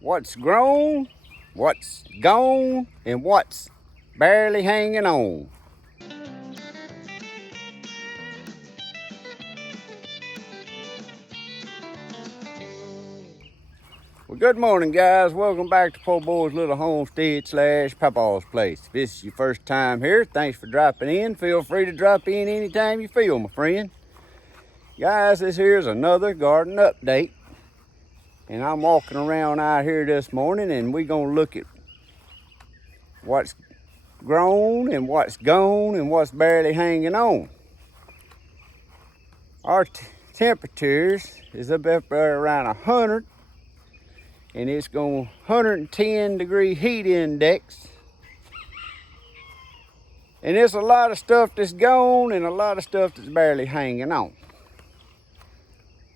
what's grown, what's gone, and what's barely hanging on. Well, good morning, guys. Welcome back to Poorboys Little Homestead / Papaw's Place. If this is your first time here, thanks for dropping in. Feel free to drop in anytime you feel, my friend. Guys, this here's another garden update. And I'm walking around out here this morning, and we're going to look at what's grown and what's gone and what's barely hanging on. Our temperatures is up there around 100. And it's going 110 degree heat index. And there's a lot of stuff that's gone and a lot of stuff that's barely hanging on.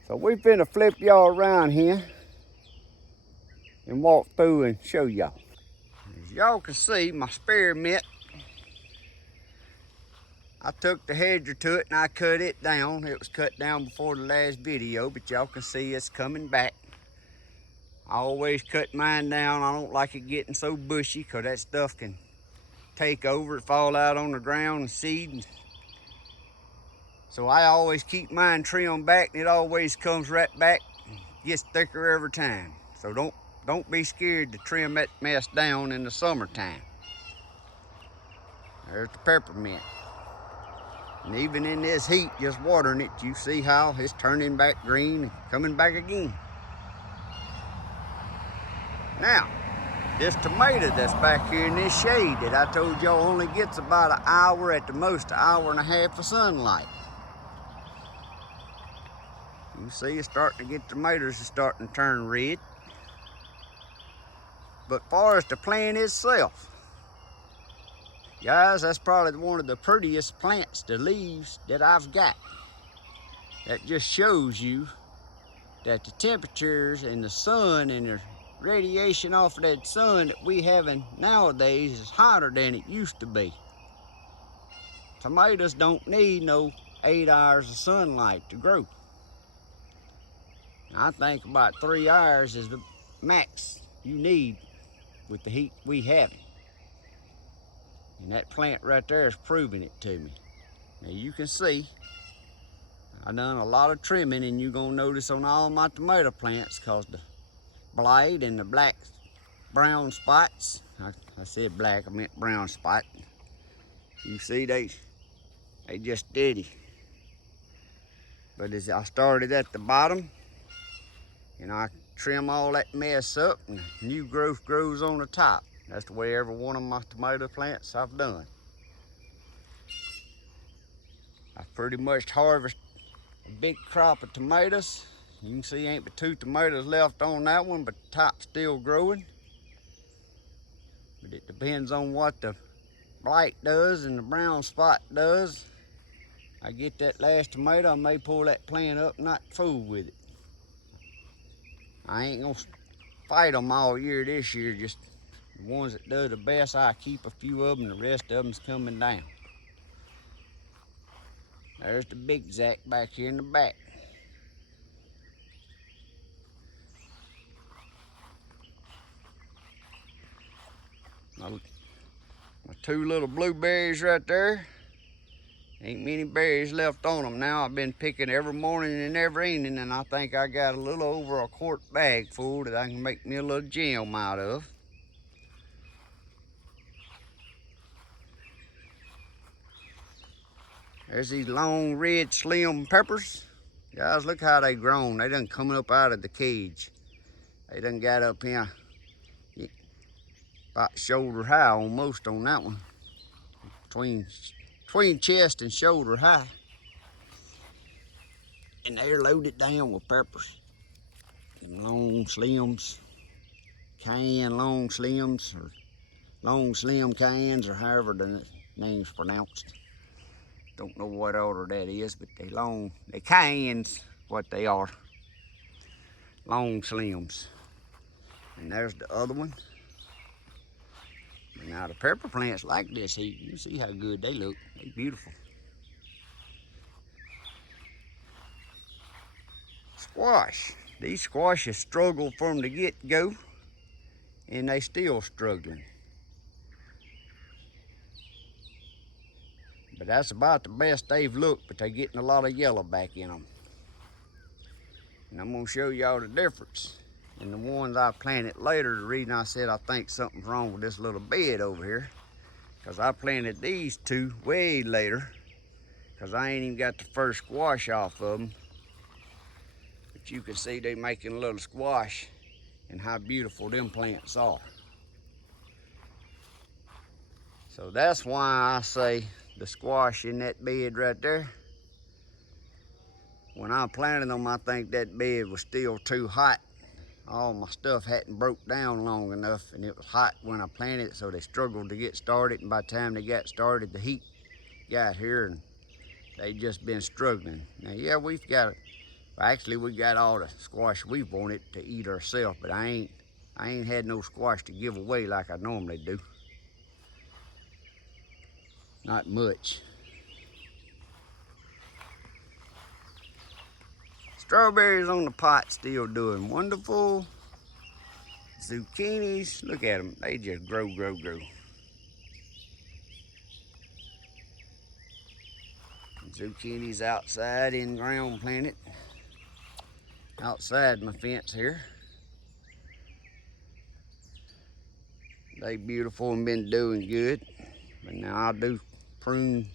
So we're finna flip y'all around here and walk through and show y'all. As y'all can see, my spearmint, I took the hedger to it and I cut it down. It was cut down before the last video, but y'all can see it's coming back. I always cut mine down. I don't like it getting so bushy because that stuff can take over, fall out on the ground and seed. So I always keep mine trimmed back, and it always comes right back, gets thicker every time. So don't be scared to trim that mess down in the summertime. There's the peppermint. And even in this heat, just watering it, you see how it's turning back green and coming back again. Now, this tomato that's back here in this shade that I told y'all only gets about an hour, at the most an hour and a half of sunlight. You see it's starting to get, tomatoes are starting to turn red. But far as the plant itself, guys, that's probably one of the prettiest plants, the leaves that I've got. That just shows you that the temperatures and the sun and the radiation off of that sun that we having nowadays is hotter than it used to be. Tomatoes don't need no 8 hours of sunlight to grow. I think about 3 hours is the max you need with the heat we having. And that plant right there is proving it to me. Now you can see I done a lot of trimming, and you're gonna notice on all my tomato plants, cause the blight and the black brown spots, I said black, I meant brown spot. You see they just steady. But as I started at the bottom, and I trim all that mess up, and new growth grows on the top. That's the way every one of my tomato plants I've done. I pretty much harvest a big crop of tomatoes. You can see ain't but 2 tomatoes left on that one, but the top's still growing. But it depends on what the blight does and the brown spot does. I get that last tomato, I may pull that plant up and not fool with it. I ain't gonna fight them all year this year, just the ones that do the best, I keep a few of them, the rest of them's coming down. There's the big Zack back here in the back. My 2 little blueberries right there. Ain't many berries left on them now. I've been picking every morning and every evening, and I think I got a little over a quart bag full that I can make me a little jam out of. There's these long red slim peppers. Guys, look how they grown. They done coming up out of the cage. They done got up here about shoulder high almost on that one. Between chest and shoulder high. And they're loaded down with peppers. And long slims, cayenne long slims, or long slim cayennes, or however the name's pronounced. Don't know what order that is, but they cayennes, what they are. Long slims. And there's the other one. And now the pepper plants like this heat. You see how good they look. They're beautiful. Squash. These squashes struggle from the get-go. and they still struggling. But that's about the best they've looked, but they're getting a lot of yellow back in them. And I'm gonna show y'all the difference. And the ones I planted later, the reason I said I think something's wrong with this little bed over here, because I planted these two way later, because I ain't even got the first squash off of them. But you can see they making a little squash and how beautiful them plants are. So that's why I say the squash in that bed right there, when I planted them, I think that bed was still too hot. All my stuff hadn't broke down long enough, and it was hot when I planted it, so they struggled to get started. And by the time they got started, the heat got here, and they just been struggling. Now, yeah, we've got, actually we got all the squash we wanted to eat ourselves, but I ain't had no squash to give away like I normally do. Not much. Strawberries on the pot still doing wonderful. Zucchinis, look at them, they just grow. Zucchinis outside in ground planted, outside my fence here. They beautiful and been doing good. But now I do prune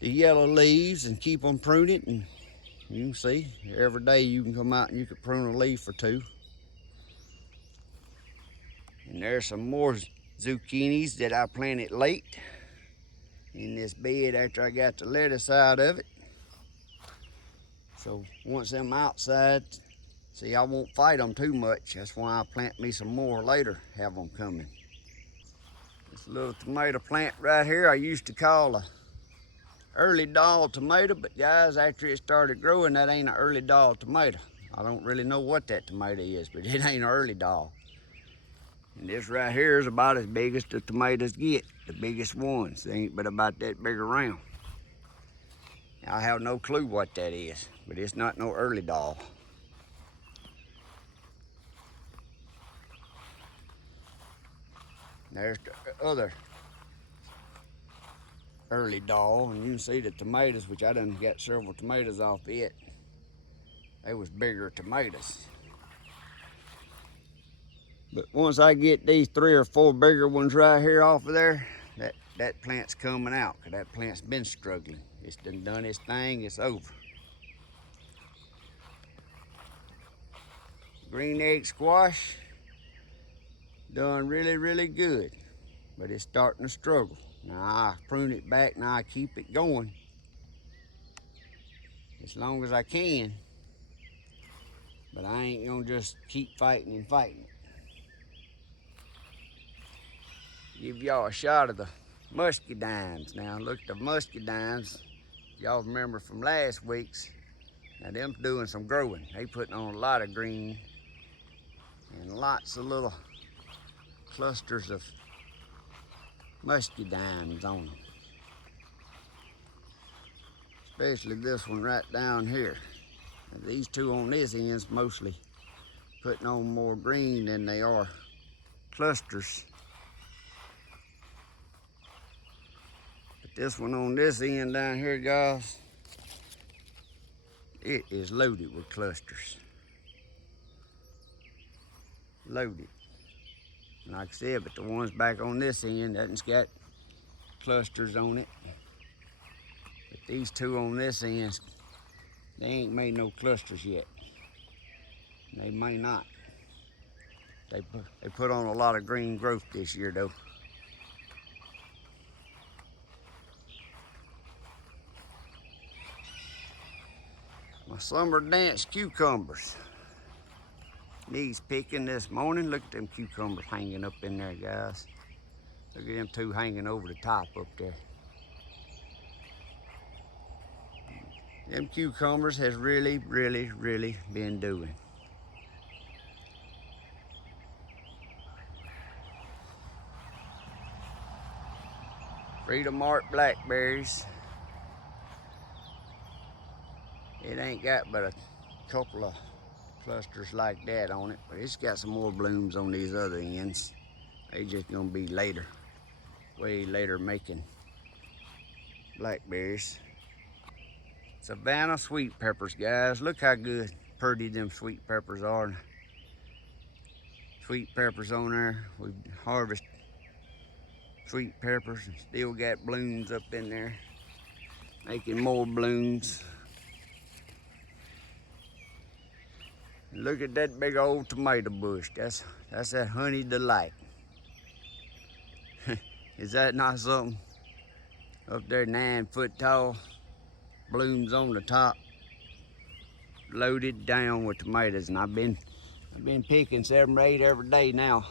the yellow leaves and keep them pruning, and you can see every day you can come out and you can prune a leaf or two. And there's some more zucchinis that I planted late in this bed after I got the lettuce out of it. So once them outside, see, I won't fight them too much. That's why I plant me some more later, have them coming. This little tomato plant right here, I used to call a early doll tomato, but guys, after it started growing, that ain't an early doll tomato. I don't really know what that tomato is, but it ain't an early doll. And this right here is about as big as the tomatoes get, the biggest ones. They ain't but about that big around. I have no clue what that is, but it's not no early doll. There's the other early doll, and you can see the tomatoes, which I done got several tomatoes off it. They was bigger tomatoes. But once I get these 3 or 4 bigger ones right here off of there, that plant's coming out, because that plant's been struggling. It's done its thing, it's over. Green egg squash, done really good, but it's starting to struggle. Now I prune it back, now I keep it going as long as I can, but I ain't gonna just keep fighting and fighting it. Give y'all a shot of the Muscadines. Now look at the Muscadines. Y'all remember from last week's. Now them doing some growing. They putting on a lot of green and lots of little clusters of Muscadines on them. Especially this one right down here. And these two on this end's mostly putting on more green than they are clusters. This one on this end down here, guys, it is loaded with clusters. Loaded. Like I said, but the ones back on this end, that's got clusters on it. But these two on this end, they ain't made no clusters yet. They may not. They put on a lot of green growth this year though. My summer dance cucumbers. Needs picking this morning. Look at them cucumbers hanging up in there, guys. Look at them two hanging over the top up there. Them cucumbers has really been doing. Freedom Mart blackberries. It ain't got but a couple of clusters like that on it, but it's got some more blooms on these other ends. They just gonna be later, way later, making blackberries. Savannah sweet peppers, guys. Look how good, pretty them sweet peppers are. Sweet peppers on there. We harvest sweet peppers and still got blooms up in there, making more blooms. Look at that big old tomato bush. That's that honey delight. Is that not something? Up there 9 foot tall, blooms on the top, loaded down with tomatoes, and I've been picking 7 or 8 every day now.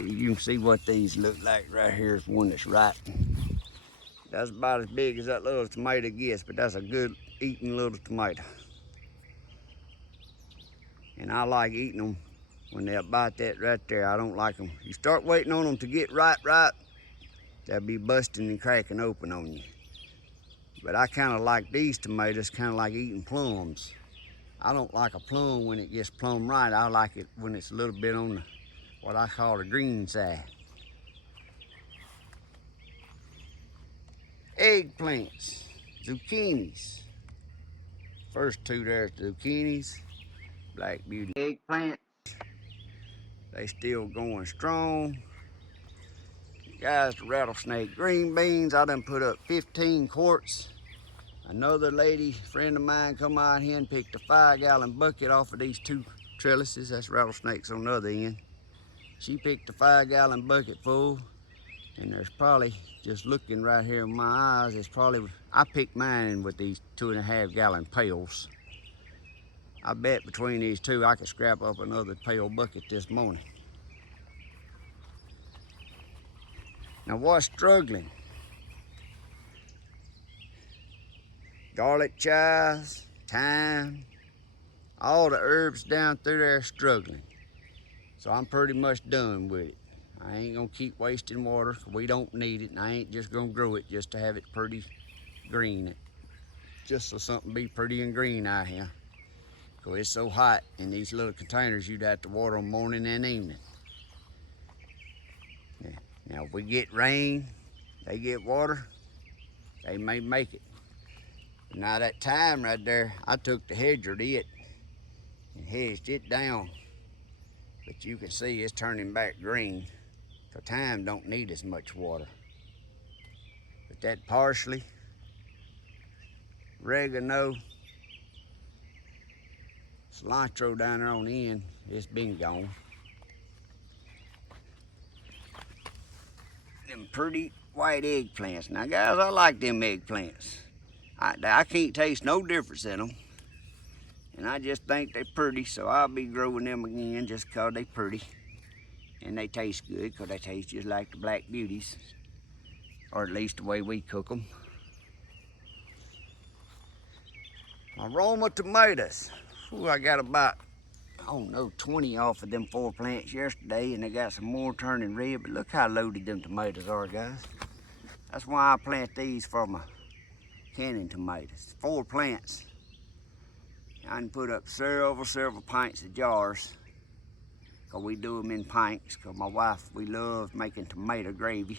You can see what these look like right here is one that's ripe. That's about as big as that little tomato gets, but that's a good eating little tomato. And I like eating them when they're about that right there. I don't like them. You start waiting on them to get ripe, they'll be busting and cracking open on you. But I kind of like these tomatoes, kind of like eating plums. I don't like a plum when it gets plumb right. I like it when it's a little bit on the, what I call the green side. Eggplants, zucchinis. First two there's zucchinis, black beauty eggplant. They still going strong. Guys, the rattlesnake green beans, I done put up 15 quarts. Another lady, friend of mine, come out here and picked a 5-gallon bucket off of these 2 trellises. That's rattlesnakes on the other end. She picked a 5-gallon bucket full, and there's probably, just looking right here in my eyes, it's probably, I picked mine with these 2.5-gallon pails. I bet between these two, I could scrap up another pail bucket this morning. Now what's struggling? Garlic chives, thyme, all the herbs down through there struggling. So I'm pretty much done with it. I ain't gonna keep wasting water. We don't need it, and I ain't just gonna grow it just to have it pretty green. Just so something be pretty and green out here. Cause it's so hot in these little containers, you'd have to water them morning and evening. Yeah. Now if we get rain, they get water, they may make it. Now that thyme right there, I took the hedger to it and hedged it down. But you can see it's turning back green. So thyme don't need as much water. But that parsley, oregano, cilantro down there on the end, it's been gone. Them pretty white eggplants. Now guys, I like them eggplants. I can't taste no difference in them. And I just think they're pretty, so I'll be growing them again just because they're pretty. And they taste good, because they taste just like the black beauties. Or at least the way we cook them. Aroma tomatoes. Ooh, I got about, I don't know, 20 off of them 4 plants yesterday, and they got some more turning red, but look how loaded them tomatoes are, guys. That's why I plant these for my canning tomatoes. 4 plants. I can put up several pints of jars, because we do them in pints, because my wife, we love making tomato gravy.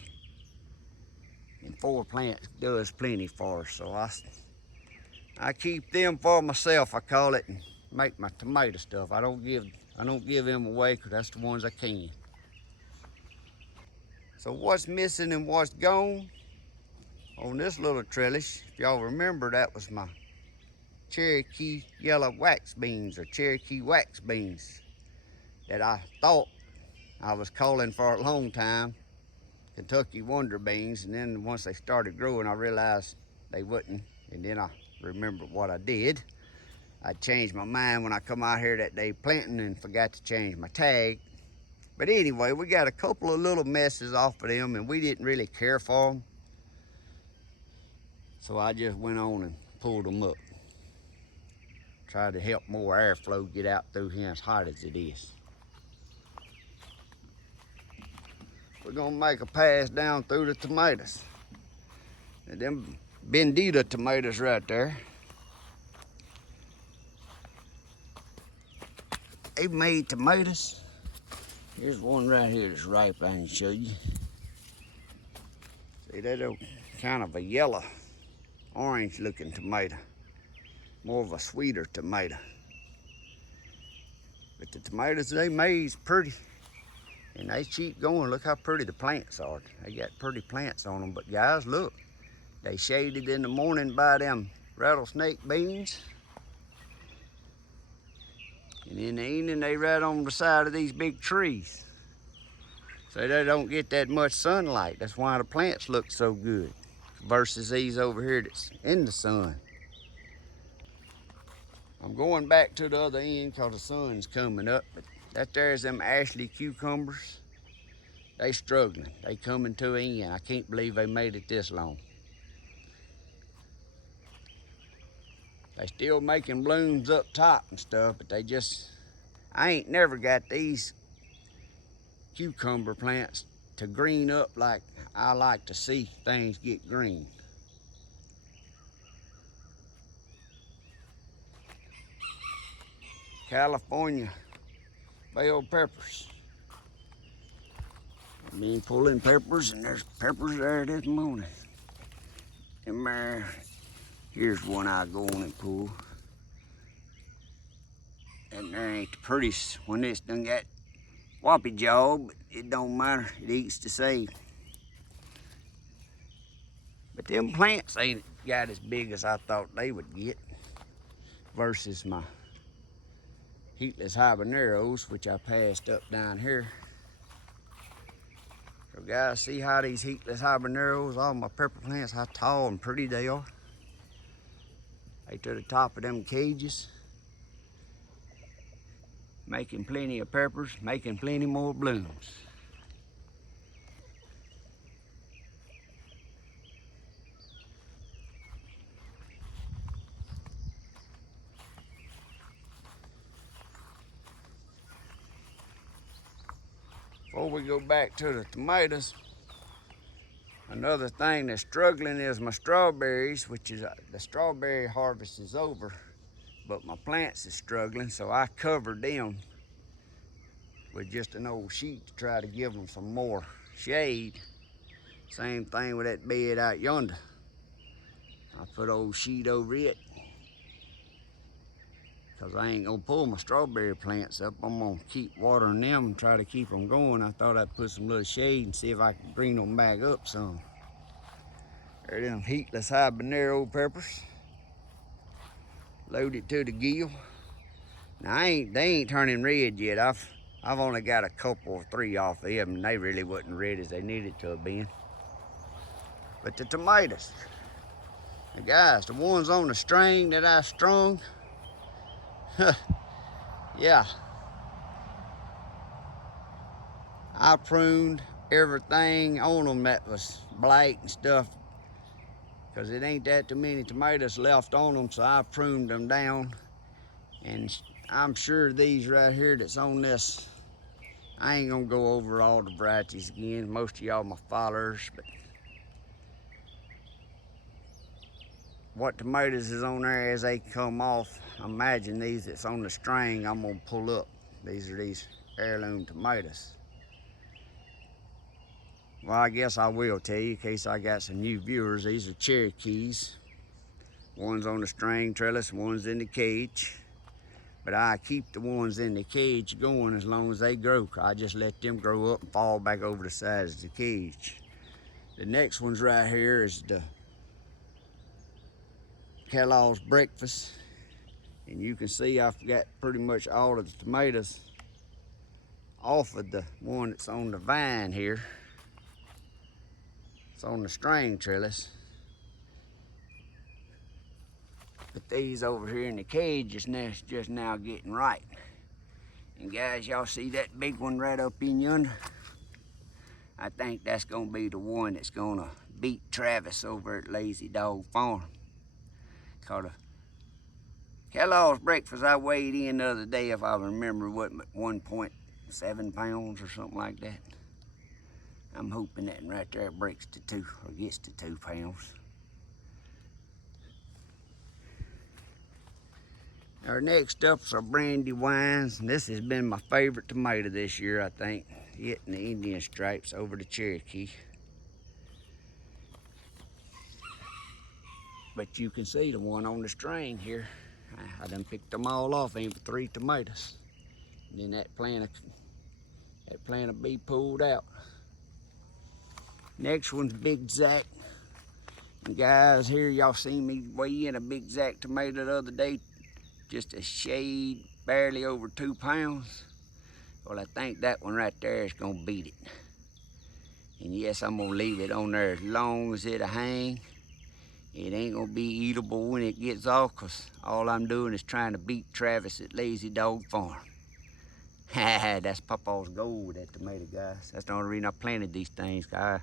And 4 plants does plenty for us, so I keep them for myself, I call it, and make my tomato stuff. I don't give them away, because that's the ones I can. So what's missing and what's gone on this little trellis, if y'all remember, that was my Cherokee yellow wax beans, or Cherokee wax beans, that I thought I was calling for a long time, Kentucky wonder beans. And then once they started growing, I realized they wouldn't, and then I remembered what I did. I changed my mind when I come out here that day planting and forgot to change my tag. But anyway, we got a couple of little messes off of them, and we didn't really care for them, so I just went on and pulled them up. Tried to help more airflow get out through here as hot as it is. We're gonna make a pass down through the tomatoes. And them Bendita tomatoes right there. they've made tomatoes. Here's one right here that's ripe I can show you. See, that's kind of a yellow, orange looking tomato. More of a sweeter tomato. But the tomatoes they made is pretty. And they keep going. Look how pretty the plants are. They got pretty plants on them. But guys, look. They shaded in the morning by them rattlesnake beans. And in the evening, they right on the side of these big trees. So they don't get that much sunlight. That's why the plants look so good. Versus these over here that's in the sun. I'm going back to the other end because the sun's coming up. But that there's them Ashley cucumbers. They struggling. They coming to an end. I can't believe they made it this long. They still making blooms up top and stuff, but they just, I ain't never got these cucumber plants to green up like I like to see things get green. California bell peppers. I've been pulling peppers, and there's peppers there this morning. And there, here's one I go on and pull. And there ain't the prettiest when this done got whoppy jaw, but it don't matter, it eats the same. But them plants ain't got as big as I thought they would get versus my heatless habaneros, which I passed up down here. So guys, see how these heatless habaneros, all my pepper plants, how tall and pretty they are. They to the top of them cages. Making plenty of peppers, making plenty more blooms. Before we go back to the tomatoes, another thing that's struggling is my strawberries, which is the strawberry harvest is over, but my plants is struggling, so I covered them with just an old sheet to try to give them some more shade. Same thing with that bed out yonder. I put old sheet over it because I ain't gonna pull my strawberry plants up. I'm gonna keep watering them and try to keep them going. I thought I'd put some little shade and see if I could bring them back up some. There them heatless habanero peppers. Loaded to the gill. Now they ain't turning red yet. I've only got a couple or three off of them, and they really wasn't red as they needed to have been. But the tomatoes, now guys, the ones on the string that I strung, yeah, I pruned everything on them that was blight and stuff, because it ain't that too many tomatoes left on them, so I pruned them down. And I'm sure these right here that's on this, I ain't gonna go over all the varieties again. Most of y'all my followers, but what tomatoes is on there as they come off, imagine these that's on the string I'm gonna pull up. These are these heirloom tomatoes. Well, I guess I will tell you in case I got some new viewers. These are Cherokees. One's on the string trellis, one's in the cage. But I keep the ones in the cage going as long as they grow. I just let them grow up and fall back over the sides of the cage. The next ones right here is the Kellogg's Breakfast. And you can see I've got pretty much all of the tomatoes off of the one that's on the vine here. It's on the string trellis. But these over here in the cage is just now getting right. And guys, y'all see that big one right up in yonder? I think that's gonna be the one that's gonna beat Travis over at Lazy Dog Farm. Called a Kellogg's Breakfast. I weighed in the other day, if I remember, what, 1.7 pounds or something like that. I'm hoping that right there breaks to 2 or gets to 2 pounds. Our next up's our brandy wines, and this has been my favorite tomato this year, I think. Hitting the Indian stripes over the Cherokee. But you can see the one on the string here. I done picked them all off, ain't but 3 tomatoes. And then that plant will be pulled out. Next one's Big Zack. And guys, here y'all seen me weigh in a Big Zack tomato the other day. Just a shade, barely over 2 pounds. Well, I think that one right there is gonna beat it. And yes, I'm gonna leave it on there as long as it'll hang. It ain't gonna be eatable when it gets off, cause all I'm doing is trying to beat Travis at Lazy Dog Farm. That's Papaw's goal with that tomato, guys. That's the only reason I planted these things, guys.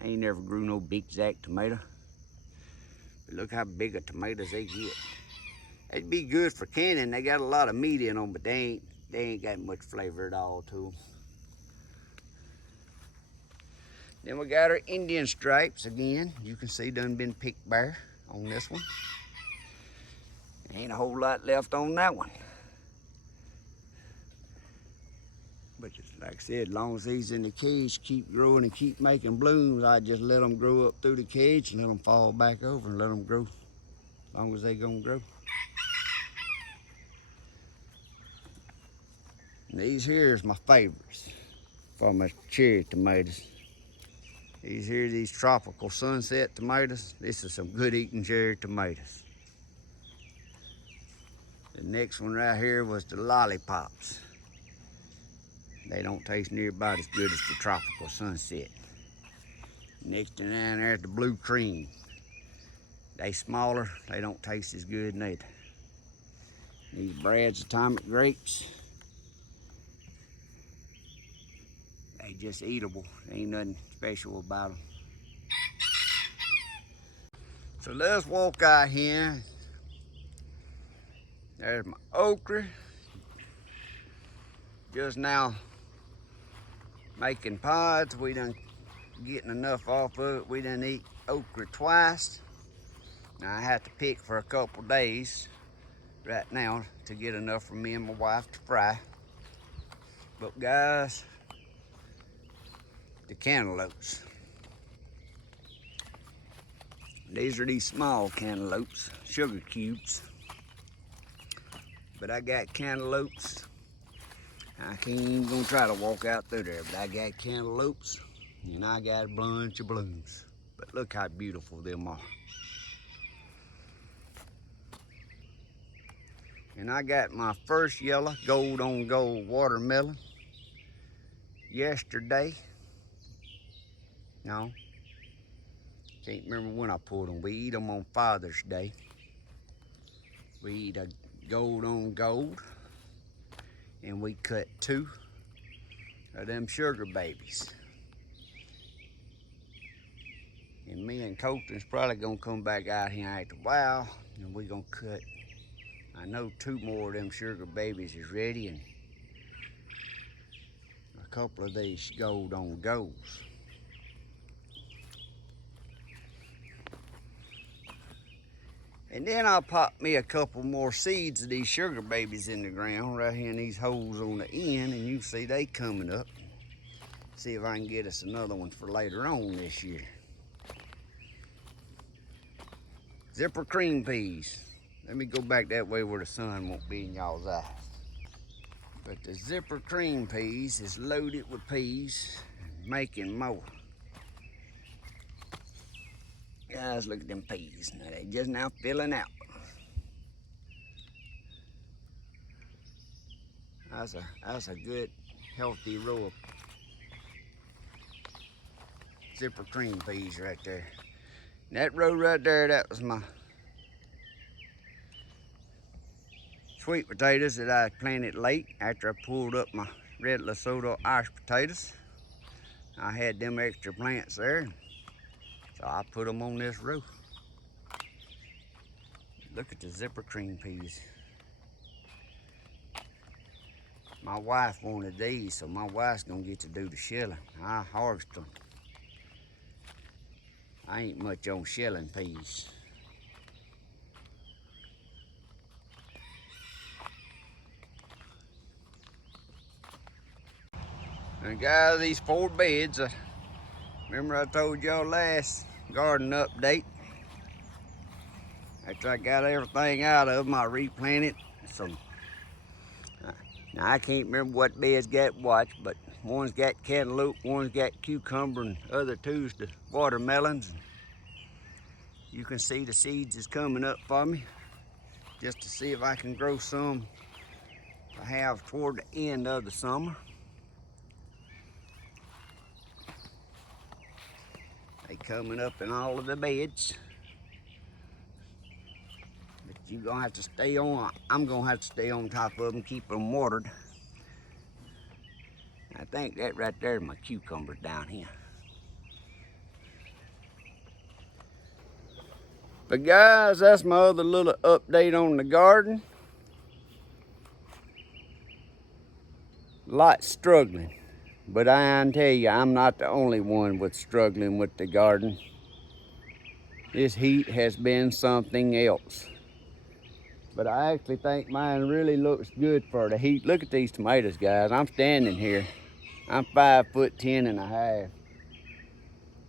I ain't never grew no Big Zack tomato. But look how big of tomatoes they get. They'd be good for canning. They got a lot of meat in them, but they ain't got much flavor at all to them. Then we got our Indian stripes again. You can see done been picked bare on this one. Ain't a whole lot left on that one. But just like I said, as long as these in the cage keep growing and keep making blooms, I just let them grow up through the cage and let them fall back over and let them grow as long as they gonna grow. And these here is my favorites for my cherry tomatoes. These tropical sunset tomatoes. This is some good eating cherry tomatoes. The next one right here was the lollipops. They don't taste near about as good as the tropical sunset. Next to down there is the blue cream. They smaller, they don't taste as good neither. These Brad's atomic grapes. They just eatable. Ain't nothing special about them. So let's walk out here. There's my okra. Just now making pods. We done getting enough off of it. We done eat okra twice. Now I have to pick for a couple days right now to get enough for me and my wife to fry. But guys, the cantaloupes. These are these small cantaloupes, sugar cubes. But I got cantaloupes. I can't even gonna try to walk out through there, but I got cantaloupes and I got a bunch of blooms. But look how beautiful them are. And I got my first yellow gold on gold watermelon yesterday. No, can't remember when I pulled them. We eat them on Father's Day. We eat a gold on gold, and we cut 2 of them sugar babies. And me and Colton's probably gonna come back out here after a while, and we gonna cut, I know 2 more of them sugar babies is ready, and a couple of these gold on golds. And then I'll pop me a couple more seeds of these sugar babies in the ground right here in these holes on the end, and you can see they coming up. See if I can get us another one for later on this year. Zipper cream peas. Let me go back that way where the sun won't be in y'all's eyes. But the zipper cream peas is loaded with peas, making more. Guys, look at them peas. Now they just now filling out. That's a good, healthy row of zipper cream peas right there. And that row right there, that was my sweet potatoes that I planted late after I pulled up my red Lesotho Irish potatoes. I had them extra plants there, so I put them on this row. Look at the zipper cream peas. My wife wanted these, so my wife's gonna get to do the shelling. I harvest them. I ain't much on shelling peas. And guys, these 4 beds, remember I told y'all last garden update, after I got everything out of them, I replanted some. Now I can't remember what beds got what, but one's got cantaloupe, one's got cucumber, and other two's the watermelons. You can see the seeds is coming up for me, just to see if I can grow some to have toward the end of the summer. They coming up in all of the beds. But you're gonna have to stay on, I'm gonna have to stay on top of them, keep them watered. I think that right there is my cucumbers down here. But guys, that's my other little update on the garden. Lots struggling, but I tell you, I'm not the only one with struggling with the garden. This heat has been something else. But I actually think mine really looks good for the heat. Look at these tomatoes, guys. I'm standing here. I'm 5'10½".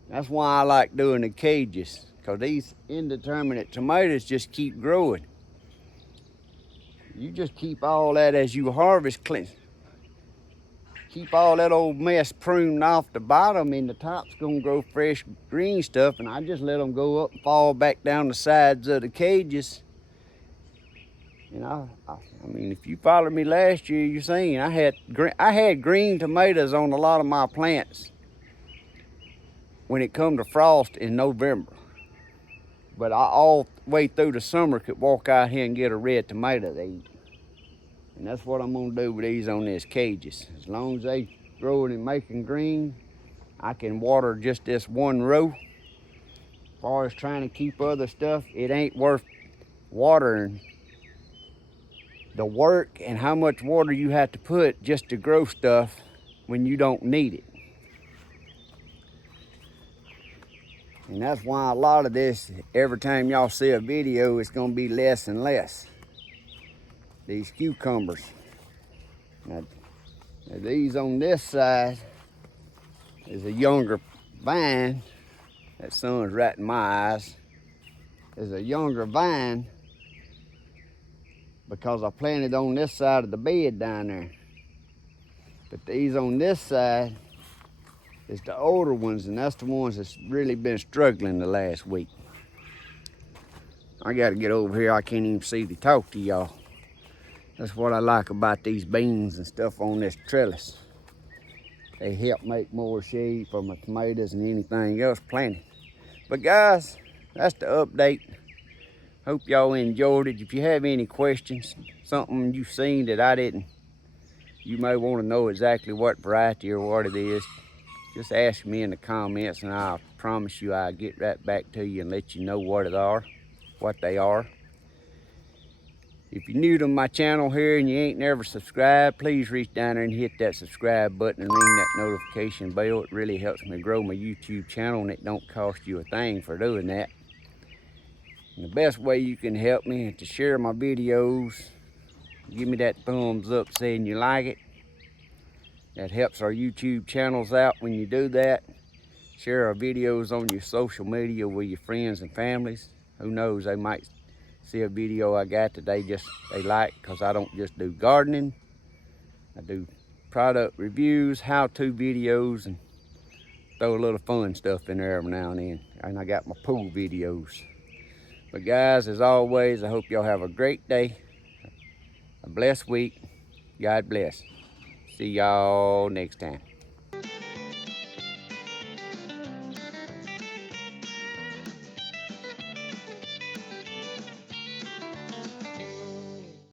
That's why I like doing the cages, because these indeterminate tomatoes just keep growing. You just keep all that as you harvest, clean. Keep all that old mess pruned off the bottom, and the top's gonna grow fresh green stuff, and I just let them go up and fall back down the sides of the cages. And I mean, if you followed me last year, you seen I had green tomatoes on a lot of my plants when it come to frost in November. But I all the way through the summer could walk out here and get a red tomato to eat. And that's what I'm gonna do with these on these cages. As long as they growing and making green, I can water just this one row. As far as trying to keep other stuff, it ain't worth watering. The work and how much water you have to put just to grow stuff when you don't need it. And that's why a lot of this, every time y'all see a video, it's gonna be less and less. These cucumbers. Now these on this side is a younger vine. That sun's right in my eyes. Is a younger vine, because I planted on this side of the bed down there. But these on this side is the older ones, and that's the ones that's really been struggling the last week. I gotta get over here, I can't even see to talk to y'all. That's what I like about these beans and stuff on this trellis. They help make more shade for my tomatoes and anything else planted. But guys, that's the update. Hope y'all enjoyed it. If you have any questions, something you've seen that I didn't, you may want to know exactly what variety or what it is, just ask me in the comments, and I promise you I'll get right back to you and let you know what they are. If you're new to my channel here and you ain't never subscribed, please reach down there and hit that subscribe button and ring that notification bell. It really helps me grow my YouTube channel, and it don't cost you a thing for doing that. And the best way you can help me is to share my videos. Give me that thumbs up saying you like it. That helps our YouTube channels out when you do that. Share our videos on your social media with your friends and families. Who knows, they might see a video I got that they like, because I don't just do gardening. I do product reviews, how-to videos, and throw a little fun stuff in there every now and then. And I got my pool videos. But guys, as always, I hope y'all have a great day, a blessed week. God bless. See y'all next time.